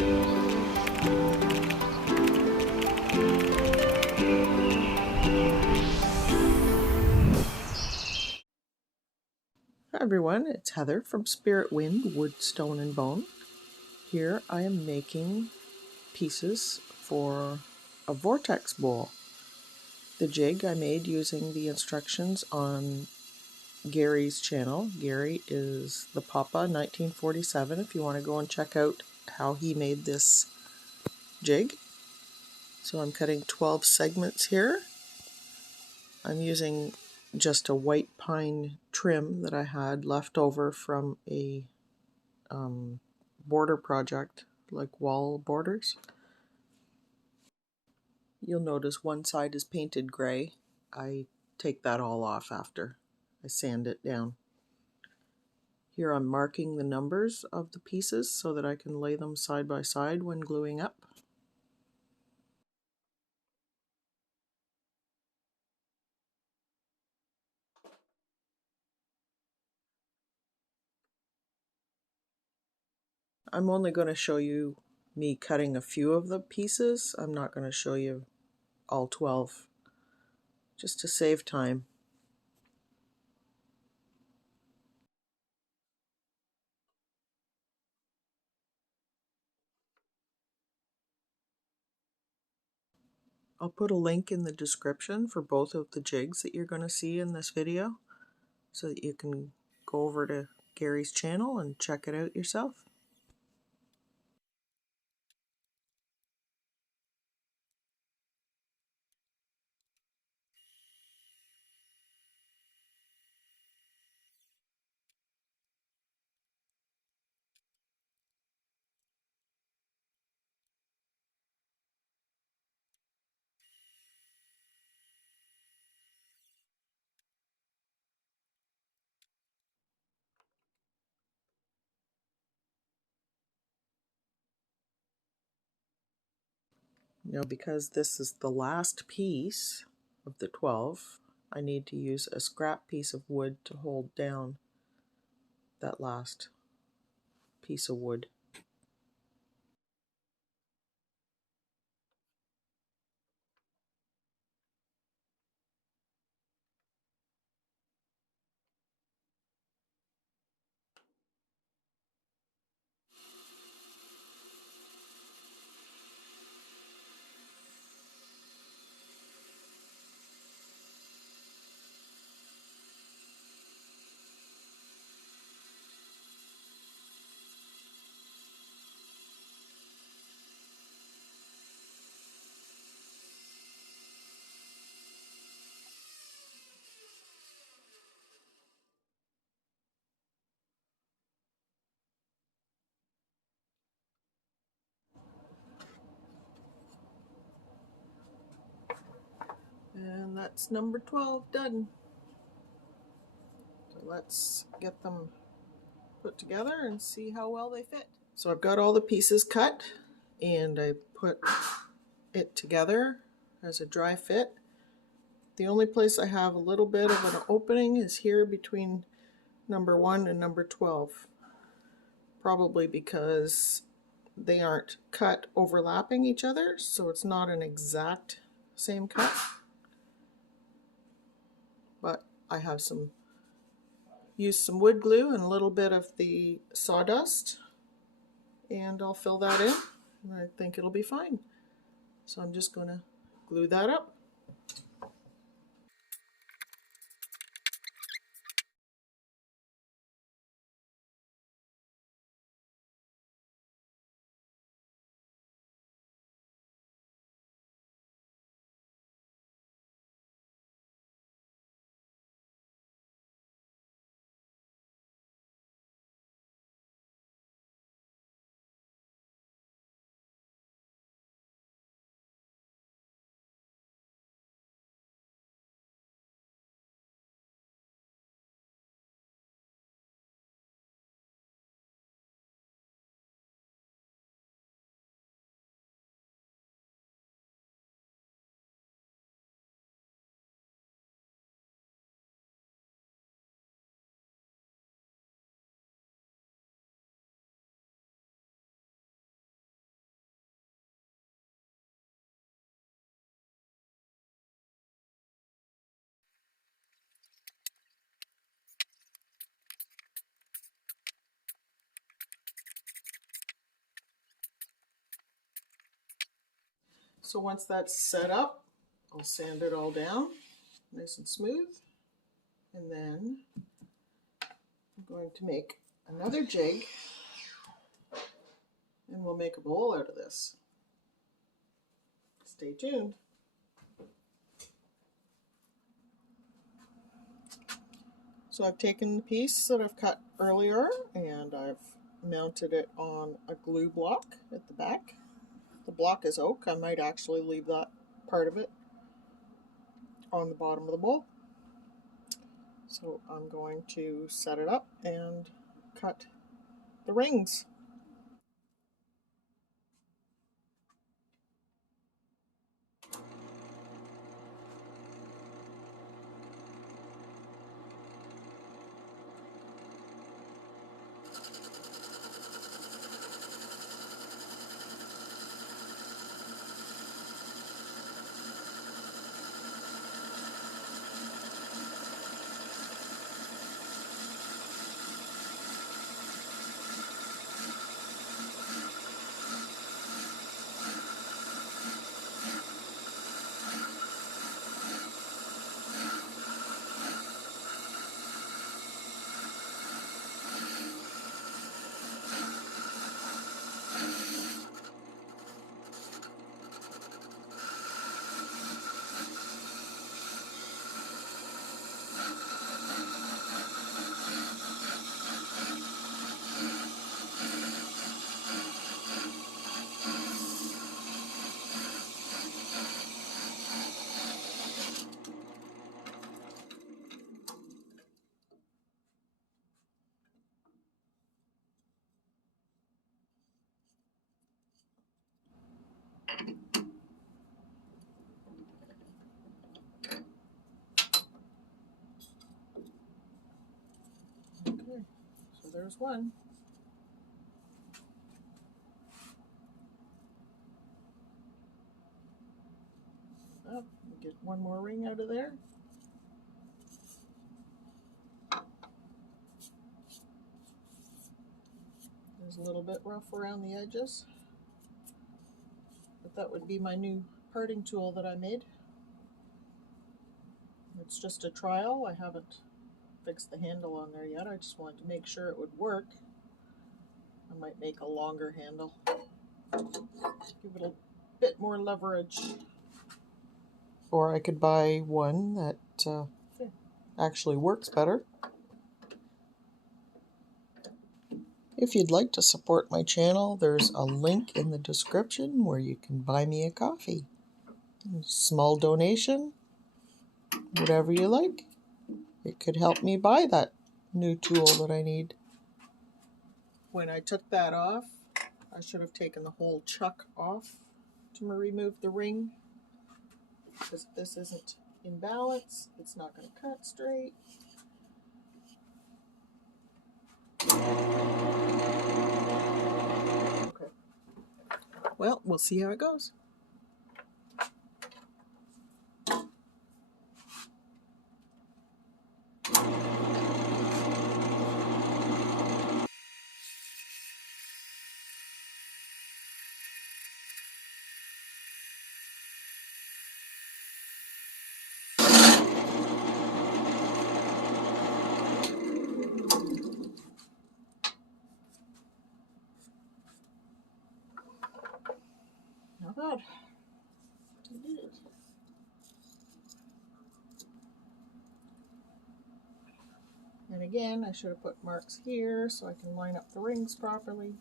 Hi everyone, it's Heather from Spiritwynd, Wood, Stone and Bone. Here I am making pieces for a Vortex bowl. The jig I made using the instructions on Gary's channel. Gary is the Papa 1947 if you want to go and check out how he made this jig. So I'm cutting 12 segments here. I'm using just a white pine trim that I had left over from a border project, like wall borders. You'll notice one side is painted gray. I take that all off after I sand it down. Here I'm marking the numbers of the pieces so that I can lay them side by side when gluing up. I'm only going to show you me cutting a few of the pieces. I'm not going to show you all 12, just to save time. I'll put a link in the description for both of the jigs that you're going to see in this video so that you can go over to Gary's channel and check it out yourself. Now, because this is the last piece of the 12, I need to use a scrap piece of wood to hold down that last piece of wood. And that's number 12 done. So let's get them put together and see how well they fit. So I've got all the pieces cut and I put it together as a dry fit. The only place I have a little bit of an opening is here between number 1 and number 12. Probably because they aren't cut overlapping each other, so it's not an exact same cut. But I have used some wood glue and a little bit of the sawdust, and I'll fill that in, and I think it'll be fine. So I'm just going to glue that up. So once that's set up, I'll sand it all down nice and smooth, and then I'm going to make another jig, and we'll make a bowl out of this. Stay tuned. So I've taken the piece that I've cut earlier and I've mounted it on a glue block at the back. The block is oak. I might actually leave that part of it on the bottom of the bowl. So I'm going to set it up and cut the rings. Okay, so there's one. Oh, get one more ring out of there. There's a little bit rough around the edges, but that would be my new parting tool that I made. It's just a trial. I haven't fixed the handle on there yet. I just wanted to make sure it would work. I might make a longer handle. Give it a bit more leverage. Or I could buy one that actually works better. If you'd like to support my channel, there's a link in the description where you can buy me a coffee. Small donation, whatever you like. It could help me buy that new tool that I need. When I took that off, I should have taken the whole chuck off to remove the ring, because if this isn't in balance, it's not going to cut straight. Okay. Well, we'll see how it goes. Not bad. I did it. And again, I should have put marks here so I can line up the rings properly.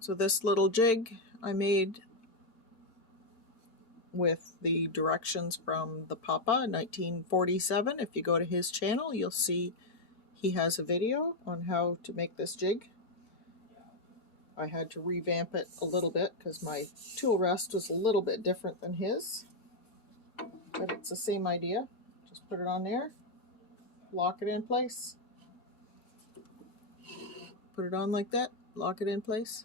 So this little jig I made with the directions from the Papa 1947. If you go to his channel, you'll see he has a video on how to make this jig. I had to revamp it a little bit because my tool rest was a little bit different than his, but it's the same idea. Just put it on there, lock it in place, put it on like that, lock it in place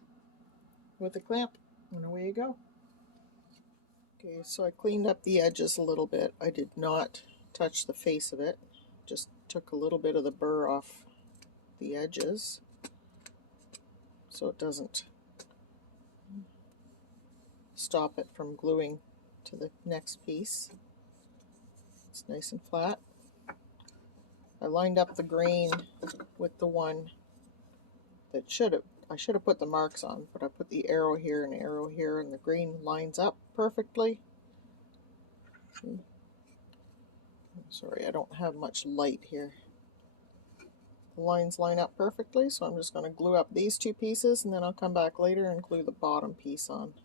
with a clamp, and away you go. Okay, so I cleaned up the edges a little bit. I did not touch the face of it, just took a little bit of the burr off the edges so it doesn't stop it from gluing to the next piece. It's nice and flat. I lined up the grain with the one that I should have put the marks on, but I put the arrow here and arrow here, and the grain lines up perfectly. Sorry, I don't have much light here. The lines line up perfectly, so I'm just going to glue up these two pieces, and then I'll come back later and glue the bottom piece on.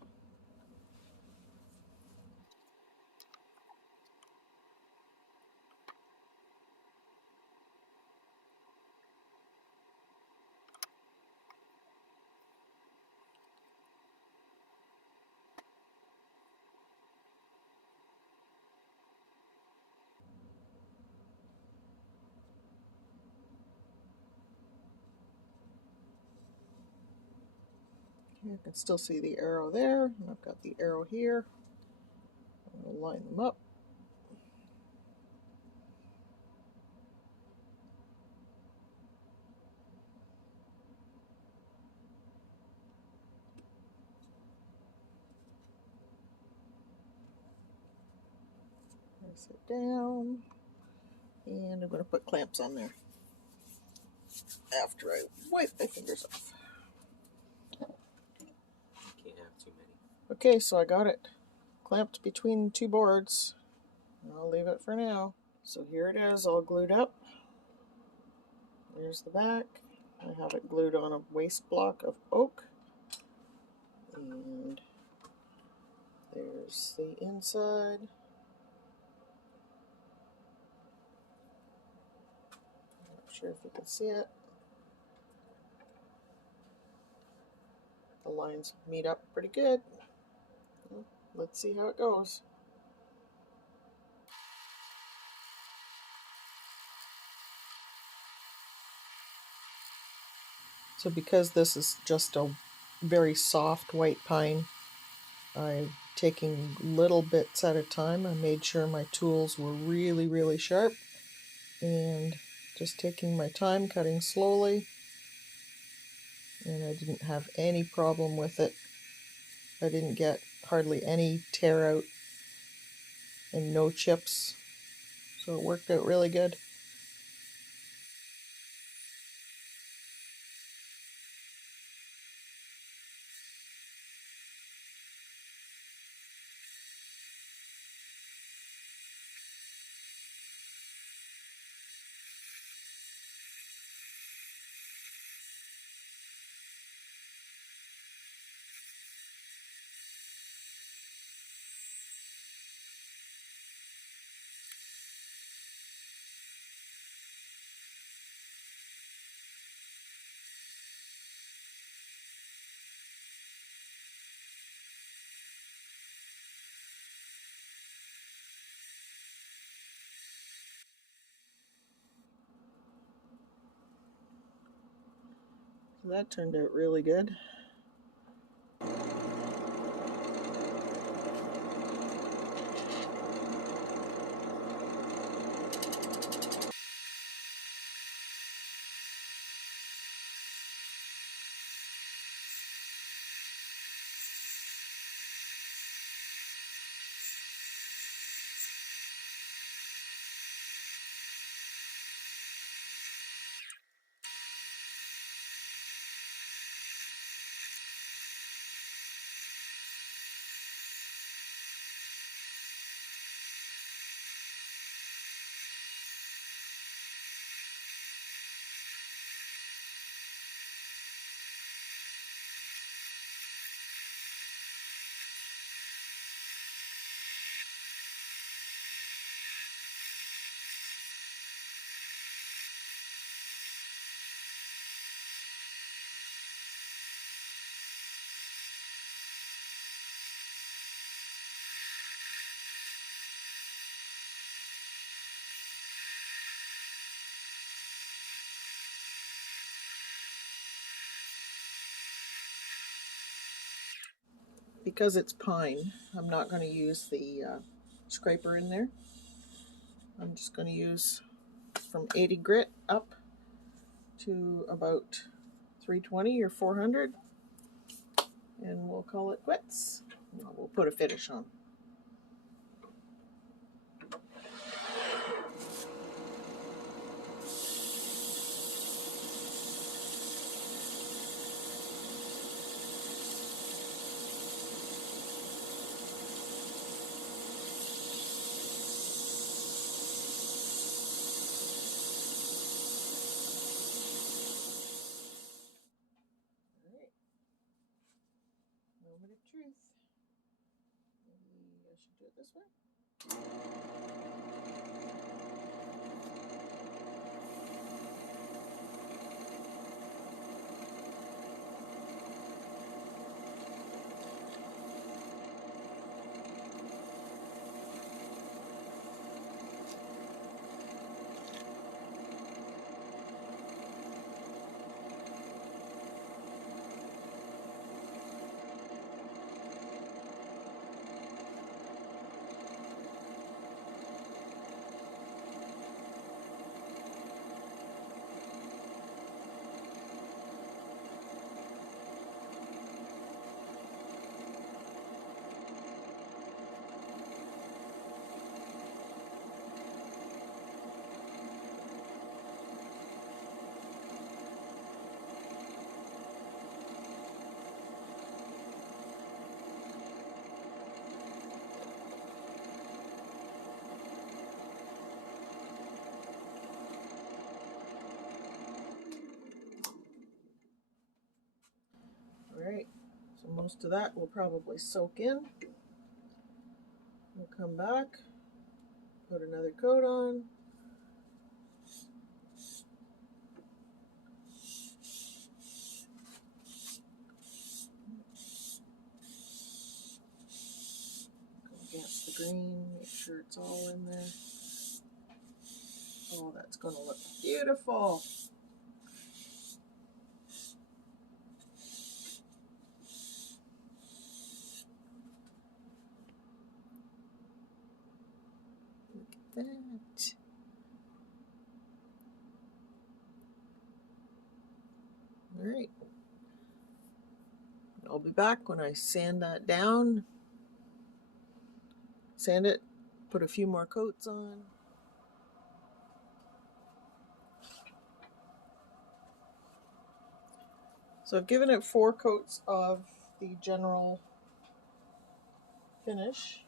You can still see the arrow there, and I've got the arrow here. I'm going to line them up. Press it down, and I'm going to put clamps on there after I wipe my fingers off. Can't have too many. Okay, so I got it clamped between two boards. I'll leave it for now. So here it is, all glued up. There's the back. I have it glued on a waste block of oak. And there's the inside. Not sure if you can see it. The lines meet up pretty good. Well, let's see how it goes. So because this is just a very soft white pine, I'm taking little bits at a time. I made sure my tools were really, really sharp, and just taking my time, cutting slowly, and I didn't have any problem with it. I didn't get hardly any tear out and no chips, so it worked out really good. So that turned out really good. because it's pine, I'm not going to use the scraper in there. I'm just going to use from 80 grit up to about 320 or 400, and we'll call it quits. We'll put a finish on. Moment of truth. Maybe I should do it this way. Alright, so most of that will probably soak in. We'll come back, put another coat on. Go against the green, make sure it's all in there. Oh, that's going to look beautiful. Look at that. Alright. I'll be back when I sand that down. Sand it, put a few more coats on. So I've given it 4 coats of the general finish.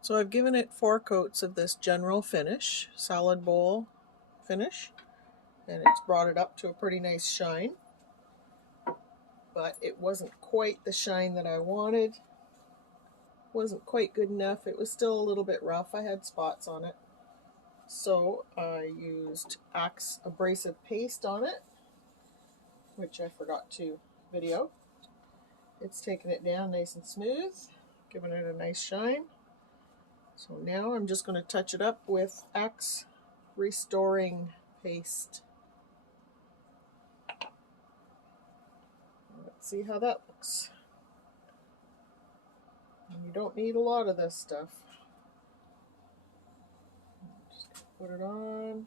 So I've given it 4 coats of this general finish, salad bowl finish, and it's brought it up to a pretty nice shine. But it wasn't quite the shine that I wanted. Wasn't quite good enough. It was still a little bit rough. I had spots on it. So I used Axe abrasive paste on it, which I forgot to video. It's taken it down nice and smooth, giving it a nice shine. So now I'm just going to touch it up with Axe restoring paste. Let's see how that looks. And you don't need a lot of this stuff. Just put it on.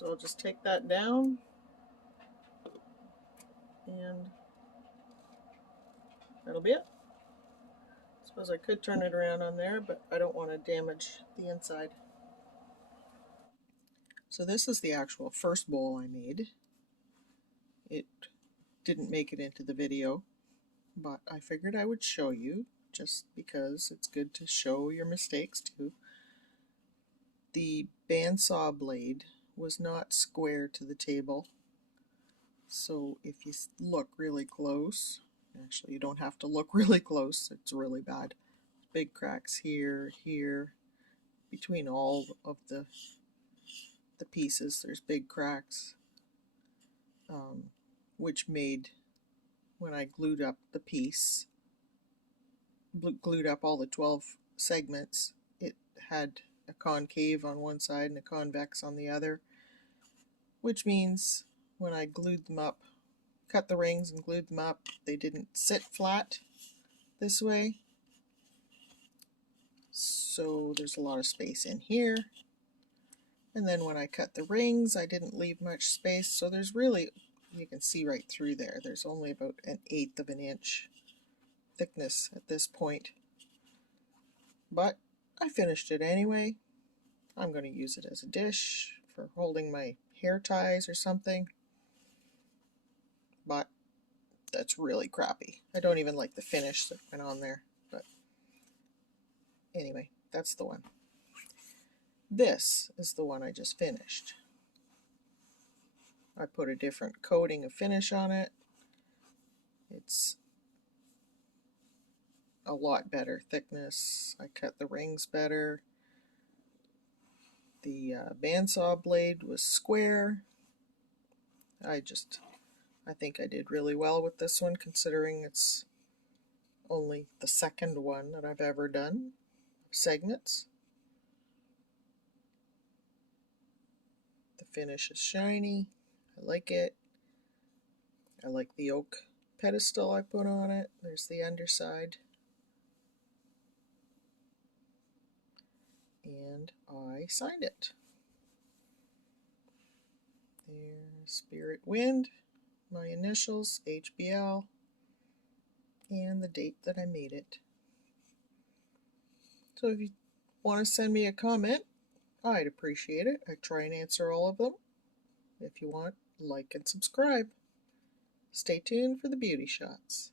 So I'll just take that down, and that'll be it. I suppose I could turn it around on there, but I don't want to damage the inside. So this is the actual first bowl I made. It didn't make it into the video, but I figured I would show you, just because it's good to show your mistakes too. The bandsaw blade was not square to the table, so if you look really close, actually you don't have to look really close, it's really bad. Big cracks here, here, between all of the pieces there's big cracks, which made, when I glued up the piece, glued up all the 12 segments, it had a concave on one side and a convex on the other, which means when I glued them up, cut the rings and glued them up, they didn't sit flat this way. So there's a lot of space in here. And then when I cut the rings, I didn't leave much space, so there's really, you can see right through there, there's only about 1/8 of an inch thickness at this point. But I finished it anyway. I'm going to use it as a dish for holding my hair ties or something. But that's really crappy. I don't even like the finish that went on there. But anyway, that's the one. This is the one I just finished. I put a different coating of finish on it. It's a lot better thickness. I cut the rings better. The bandsaw blade was square. I think I did really well with this one, considering it's only the second one that I've ever done. Segments. The finish is shiny. I like it. I like the oak pedestal I put on it. There's the underside. And I signed it. There's Spiritwynd, my initials, HBL, and the date that I made it. So if you want to send me a comment, I'd appreciate it. I try and answer all of them. If you want, like and subscribe. Stay tuned for the beauty shots.